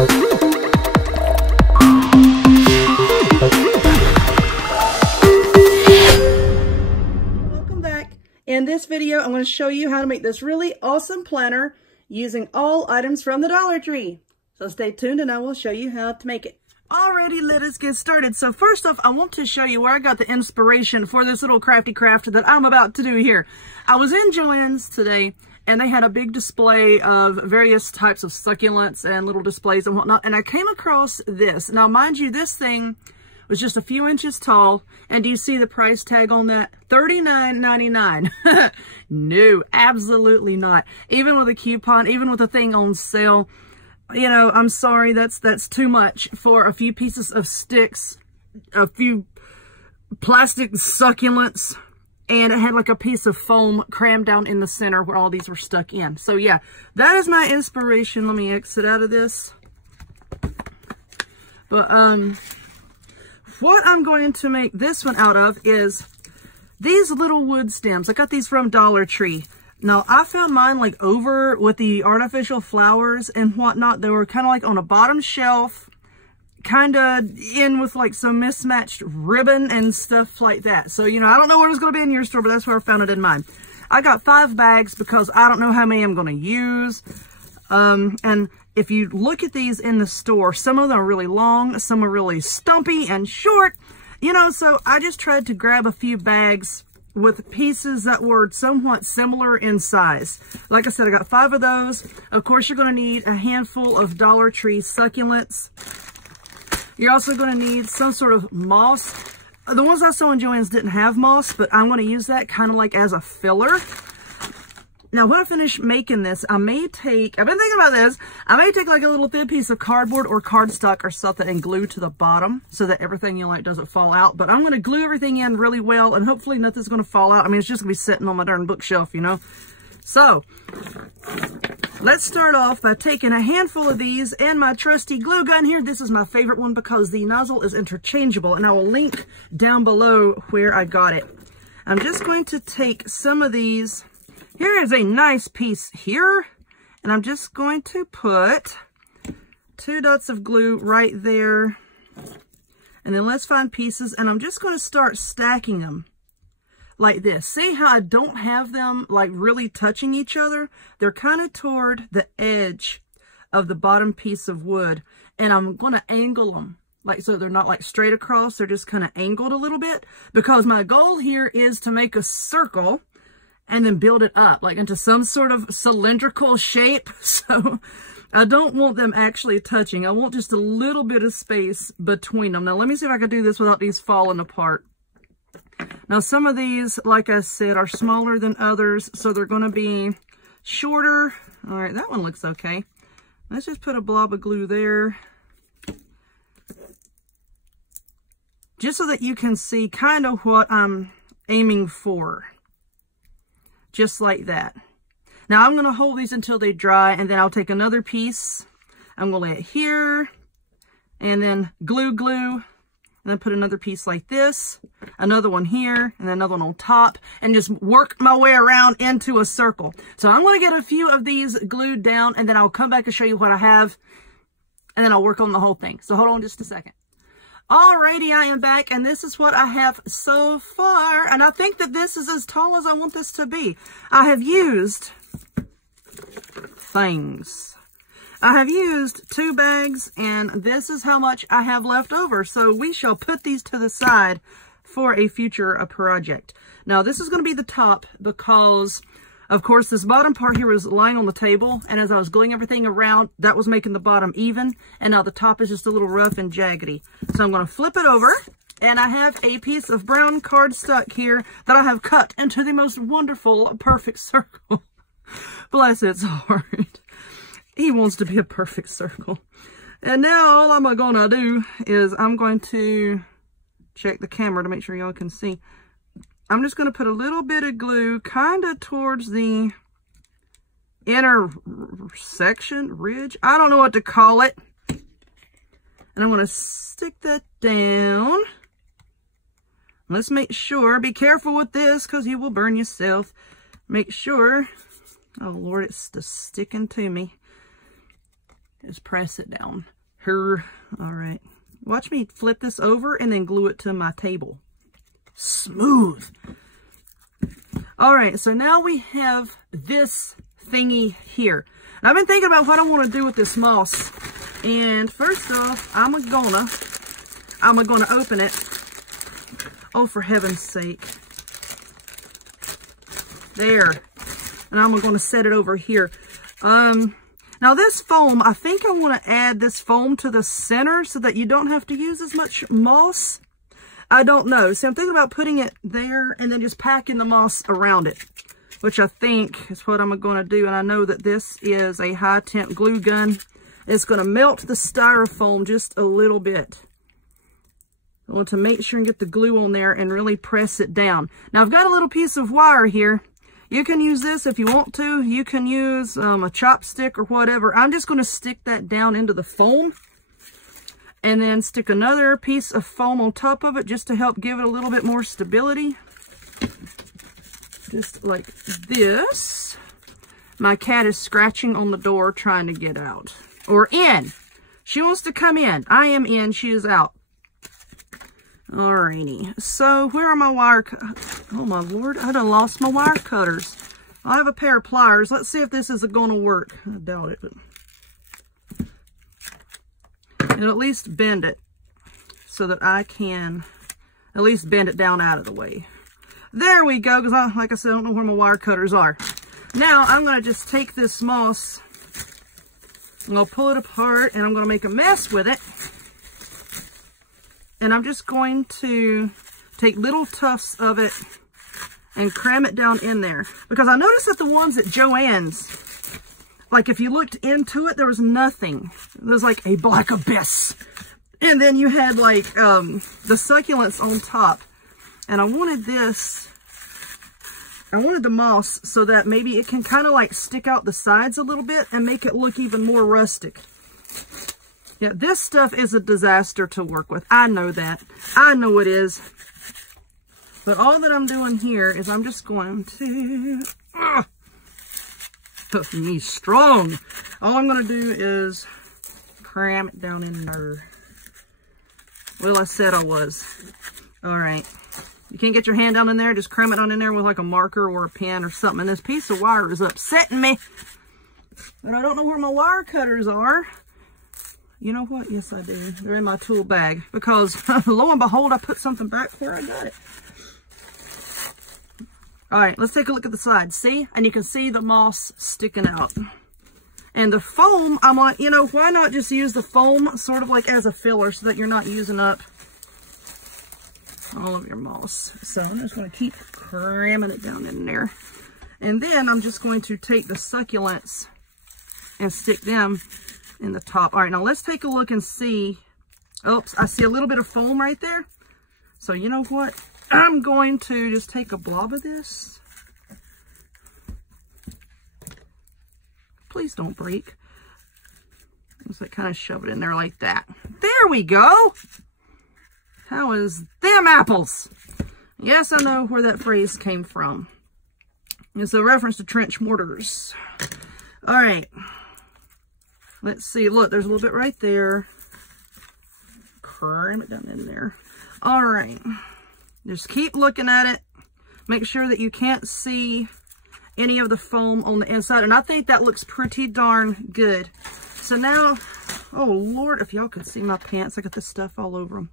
Welcome back. In this video, I'm going to show you how to make this really awesome planner using all items from the Dollar Tree. So stay tuned and I will show you how to make it. Alrighty, let us get started. So first off, I want to show you where I got the inspiration for this little crafty craft that I'm about to do here. I was in Joann's today and they had a big display of various types of succulents and little displays and whatnot. And I came across this. Now, mind you, this thing was just a few inches tall. And do you see the price tag on that? $39.99. No, absolutely not. Even with a coupon, even with a thing on sale, you know, I'm sorry, that's too much for a few pieces of sticks, a few plastic succulents, and it had like a piece of foam crammed down in the center where all these were stuck in. So yeah, that is my inspiration. Let me exit out of this. But what I'm going to make this one out of is these little wood stems. I got these from Dollar Tree. Now, I found mine like over with the artificial flowers and whatnot. They were kind of like on a bottom shelf, kind of in with like some mismatched ribbon and stuff like that. So, you know, I don't know where it's going to be in your store, but that's where I found it in mine. I got 5 bags because I don't know how many I'm going to use. And if you look at these in the store, some of them are really long, some are really stumpy and short, you know, so I just tried to grab a few bags with pieces that were somewhat similar in size. Like I said, I got 5 of those. Of course, you're going to need a handful of Dollar Tree succulents. You're also going to need some sort of moss. The ones I saw in Joann's didn't have moss, but I'm going to use that kind of like as a filler. Now, when I finish making this, I may take, I've been thinking about this, I may take like a little thin piece of cardboard or cardstock or something and glue to the bottom so that everything, you know, like doesn't fall out. But I'm going to glue everything in really well and hopefully nothing's going to fall out. I mean, it's just going to be sitting on my darn bookshelf, you know. So, let's start off by taking a handful of these and my trusty glue gun here. This is my favorite one because the nozzle is interchangeable and I will link down below where I got it. I'm just going to take some of these. Here is a nice piece here, and I'm just going to put 2 dots of glue right there. And then let's find pieces, and I'm just going to start stacking them like this. See how I don't have them like really touching each other? They're kind of toward the edge of the bottom piece of wood, and I'm going to angle them. Like, so they're not like straight across, they're just kind of angled a little bit, because my goal here is to make a circle and then build it up like into some sort of cylindrical shape. So I don't want them actually touching. I want just a little bit of space between them. Now let me see if I can do this without these falling apart. Now some of these, like I said, are smaller than others, so they're going to be shorter. All right, that one looks okay. Let's just put a blob of glue there, just so that you can see kind of what I'm aiming for. Just like that. Now I'm going to hold these until they dry, and then I'll take another piece. I'm going to lay it here, and then glue, and then put another piece like this, another one here, and then another one on top, and just work my way around into a circle. So I'm going to get a few of these glued down, and then I'll come back and show you what I have, and then I'll work on the whole thing. So hold on just a second. Alrighty, I am back, and this is what I have so far, and I think that this is as tall as I want this to be. I have used things. I have used 2 bags, and this is how much I have left over, so we shall put these to the side for a future project. Now, this is going to be the top because, of course, this bottom part here was lying on the table, and as I was gluing everything around, that was making the bottom even, and now the top is just a little rough and jaggedy. So I'm going to flip it over, and I have a piece of brown cardstock here that I have cut into the most wonderful, perfect circle. Bless its heart. He wants to be a perfect circle. And now all I'm going to do is I'm going to check the camera to make sure y'all can see. I'm just going to put a little bit of glue kind of towards the inner section, ridge. I don't know what to call it. And I'm going to stick that down. Let's make sure, be careful with this because you will burn yourself. Make sure, oh Lord, it's just sticking to me. Just press it down. All right. Watch me flip this over and then glue it to my table. Smooth. All right, so now we have this thingy here. And I've been thinking about what I want to do with this moss. And first off, I'm gonna open it. Oh, for heaven's sake. There. And I'm going to set it over here. Now this foam, I think I want to add this foam to the center so that you don't have to use as much moss. I don't know. See, I'm thinking about putting it there and then just packing the moss around it, which I think is what I'm going to do. And I know that this is a high temp glue gun. It's going to melt the styrofoam just a little bit. I want to make sure and get the glue on there and really press it down. Now I've got a little piece of wire here. You can use this if you want to. You can use a chopstick or whatever. I'm just going to stick that down into the foam and then stick another piece of foam on top of it just to help give it a little bit more stability. Just like this. My cat is scratching on the door trying to get out. Or in. She wants to come in. I am in. She is out. Alrighty, so where are my wire oh my lord, I done lost my wire cutters. I have a pair of pliers. Let's see if this is going to work. I doubt it, but it'll at least bend it so that I can at least bend it down out of the way. There we go, because like I said, I don't know where my wire cutters are. Now I'm going to just take this moss, I'm going to pull it apart, and I'm going to make a mess with it. And I'm just going to take little tufts of it and cram it down in there. Because I noticed that the ones at Joann's, like if you looked into it, there was nothing. There was like a black abyss. And then you had like the succulents on top. And I wanted this, I wanted the moss so that maybe it can kind of like stick out the sides a little bit and make it look even more rustic. Yeah, this stuff is a disaster to work with. I know that. I know it is. But all that I'm doing here is I'm just going to... Put me strong. All I'm going to do is cram it down in there. Well, I said I was. All right. You can't get your hand down in there. Just cram it on in there with like a marker or a pen or something. And this piece of wire is upsetting me. But I don't know where my wire cutters are. You know what? Yes, I do. They're in my tool bag because lo and behold, I put something back where I got it. All right, let's take a look at the side. See? And you can see the moss sticking out. And the foam, I'm like, you know, why not just use the foam sort of like as a filler so that you're not using up all of your moss. So I'm just going to keep cramming it down in there. And then I'm just going to take the succulents and stick them in the top. All right, now let's take a look and see. Oops, I see a little bit of foam right there. So you know what? I'm going to just take a blob of this. Please don't break. Just like kind of shove it in there like that. There we go. How is them apples? Yes, I know where that phrase came from. It's a reference to trench mortars. All right. Let's see. Look, there's a little bit right there. Cram it down in there. All right. Just keep looking at it. Make sure that you can't see any of the foam on the inside. And I think that looks pretty darn good. So now, oh Lord, if y'all could see my pants, I got this stuff all over them.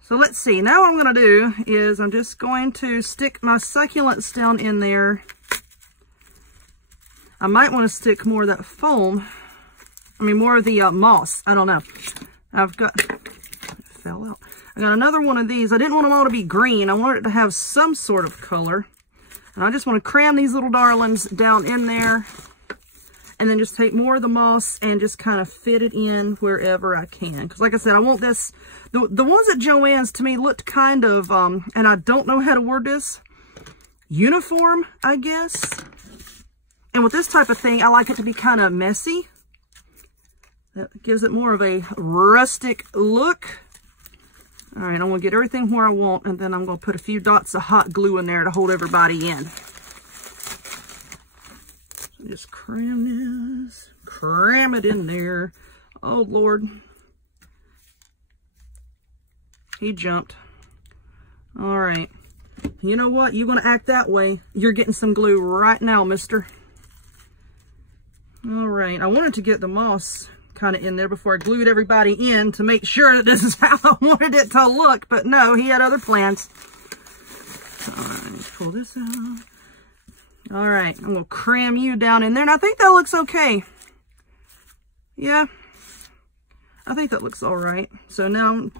So let's see. Now what I'm going to do is I'm just going to stick my succulents down in there. I might want to stick more of that foam. I mean, more of the moss. I don't know. I've got, it fell out. I got another one of these. I didn't want them all to be green. I wanted it to have some sort of color. And I just want to cram these little darlings down in there. And then just take more of the moss and just kind of fit it in wherever I can. Because like I said, I want this. The ones at Joann's to me looked kind of, and I don't know how to word this, uniform, I guess. And with this type of thing, I like it to be kind of messy. That gives it more of a rustic look. All right, I'm going to get everything where I want, and then I'm going to put a few dots of hot glue in there to hold everybody in. So just cram this, cram it in there. Oh, Lord. He jumped. All right. You know what? You're going to act that way. You're getting some glue right now, mister. All right. I wanted to get the moss kind of in there before I glued everybody in to make sure that this is how I wanted it to look. But no, he had other plans. All right. Pull this out. All right. I'm going to cram you down in there. And I think that looks okay. Yeah. I think that looks all right. So now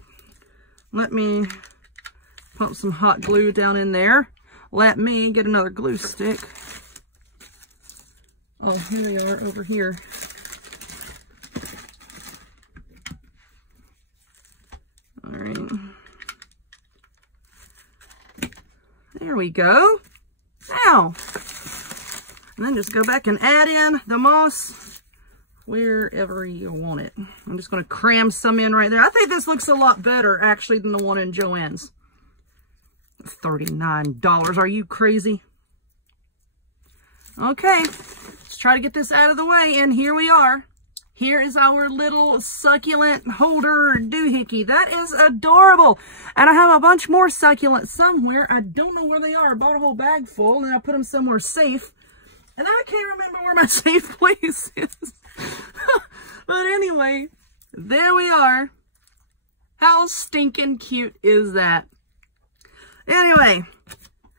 let me pump some hot glue down in there. Let me get another glue stick. Oh, here they are over here. All right. There we go. Now, and then just go back and add in the moss wherever you want it. I'm just going to cram some in right there. I think this looks a lot better, actually, than the one in Joann's. $39. Are you crazy? Okay, let's try to get this out of the way, and here we are. Here is our little succulent holder doohickey. That is adorable. And I have a bunch more succulents somewhere. I don't know where they are. I bought a whole bag full, and I put them somewhere safe. And I can't remember where my safe place is. But anyway, there we are. How stinking cute is that? Anyway,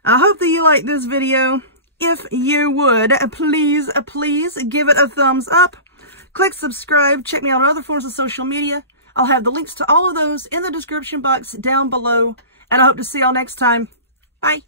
I hope that you liked this video. If you would, please give it a thumbs up. Click subscribe. Check me out on other forms of social media. I'll have the links to all of those in the description box down below. And I hope to see y'all next time. Bye.